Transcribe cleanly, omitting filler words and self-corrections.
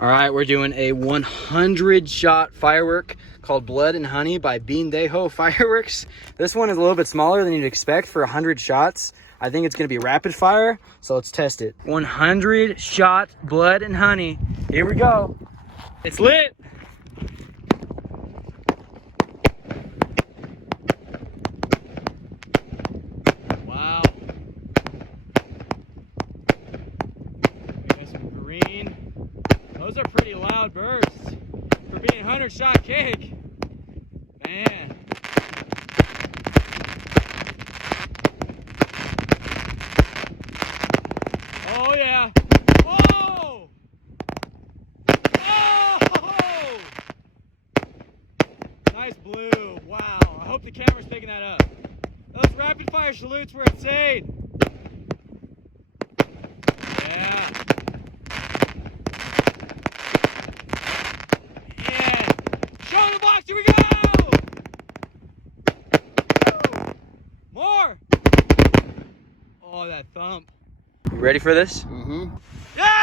All right, we're doing a 100 shot firework called Blood and Honey by Beandejo Fireworks. This one is a little bit smaller than you'd expect for 100 shots. I think it's gonna be rapid fire, so let's test it. 100 shot Blood and Honey. Here we go. It's lit. Wow. We got some green. Those are pretty loud bursts for being 100 shot cake. Man. Oh yeah. Whoa! Oh! Nice blue. Wow. I hope the camera's picking that up. Those rapid fire salutes were insane. Yeah. Yeah. Show the box. Here we go. Woo. More. Oh, that thump. You ready for this? Mm-hmm. Yeah!